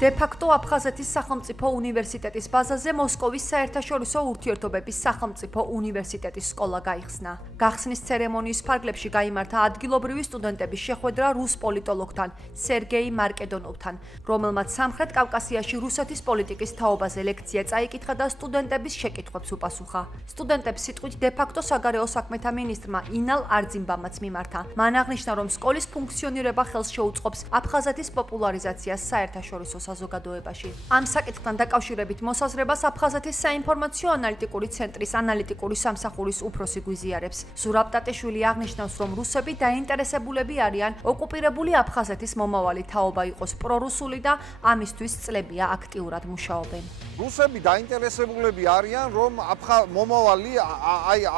დე-ფაქტო აფხაზეთის სახელმწიფო უნივერსიტეტის ბაზაზე მოსკოვის საერთაშორისო ურთიერთობების სახელმწიფო უნივერსიტეტის სკოლა გაიხსნა. გახსნის ცერემონიის ფარგლებში გაიმართა ადგილობრივი სტუდენტების შეხვედრა რუს პოლიტოლოგთან სერგეი მარკედონოვთან, რომელმაც სამხრეთ კავკასიაში რუსეთის პოლიტიკის თაობაზე ლექცია წაიკითხა და სტუდენტების შეკითხვებს უპასუხა. სტუდენტებს სიტყვით დე-ფაქტო საგარეო საქმეთა მინისტრმა ინალ არძიმბამაც მიმართა. მან აღნიშნა, რომ სკოლის ფუნქციონირება ხელს შეუწყობს აფხაზეთის პოპულარიზაციას საერთაშორისო საზოგადოებაში. ამ საკითხთან დაკავშირებით მოსაზრებას აფხაზეთის საინფორმაციო ანალიტიკური ცენტრის ანალიტიკური სამსახურის უფროსი გვიზიარებს. ზურაბ ტატიშვილი აღნიშნავს, რომ რუსები დაინტერესებულები არიან ოკუპირებული აფხაზეთის მომავალი თაობა იყოს პრორუსული და ამისთვის წლებია აქტიურად მუშაობენ. რუსები დაინტერესებულები არიან, რომ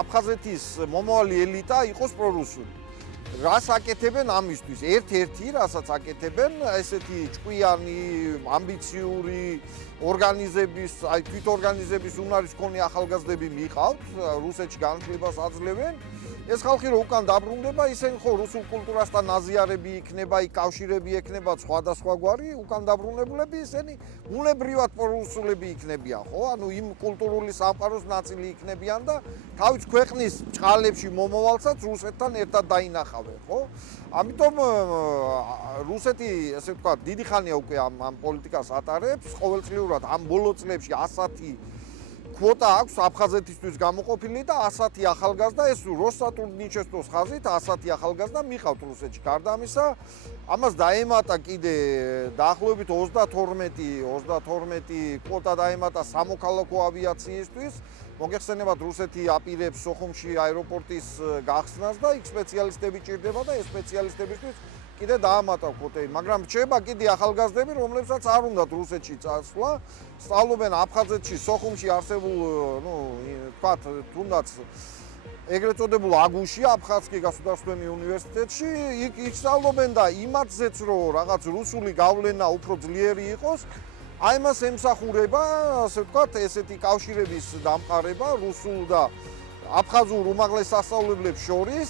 აფხაზეთის მომავალი ელიტა იყოს პრორუსული. რას აკეთებენ ამისთვის? ერთ-ერთი რასაც აკეთებენ, ესეთი ჭკვიანი, ამბიციური ორგანიზების, თვითორგანიზების უნარის მქონე ახალგაზრდები მიყავთ, რუსეთში განხილებას აძლევენ. ეს ხალხი რო უკან დაბრუნდება, ისინი ხო რუსულ კულტურასთან აზიარები იქნება, კავშირები ექნება სხვადასხვაგვარი, უკან დაბრუნებულები ისინი უნებრივად პრორუსულები იქნებიან, ხო? ანუ იმ კულტურული სამყაროს ნაწილი იქნებიან და თავის ქვეყნის ჭყალებში მომავალსაც რუსეთთან ერთად დაინახავენ, ხო? ამიტომ რუსეთი, ესე ვთქვათ, დიდი ხანია უკვე ამ პოლიტიკას ატარებს, ყოველწლიურად ამ ბოლო წლებში 100 კვოტა აქვს აფხაზეთისთვის გამოყოფილი და 100 ახალგაზრდა, ეს როსსატურნიჩესტოს ხაზით 100 ახალგაზრდა მიყავთ რუსეთში. გარდა ამისა, ამას დაემატა კიდე დაახლოებით 32 კვოტა დაემატა სამოქალაქო ავიაციისთვის. მოგეხსენებათ, რუსეთი აპირებს სოხუმში აეროპორტის გახსნას და იქ სპეციალისტები ჭირდება და ეს სპეციალისტებისთვის კიდე დაამატა კვოტები, მაგრამ რჩება კიდე ახალგაზრდები, რომლებსაც არ უნდათ რუსეთში წასვლა, სწავლობენ აფხაზეთში, სოხუმში არსებულ, თქვათ, თუნდაც ეგრეთ წოდებულ აგუში, აფხაზский государственный უნივერსიტეტში, იქ სწავლობენ და იმათზეც, რომ რაღაც რუსული გავლენა უფრო ძლიერი იყოს, აი მას ემსახურება, ასე ვთქვათ, ესეთი კავშირების დამყარება რუსულ და აფხაზურ უმაღლეს სასწავლებლებს შორის.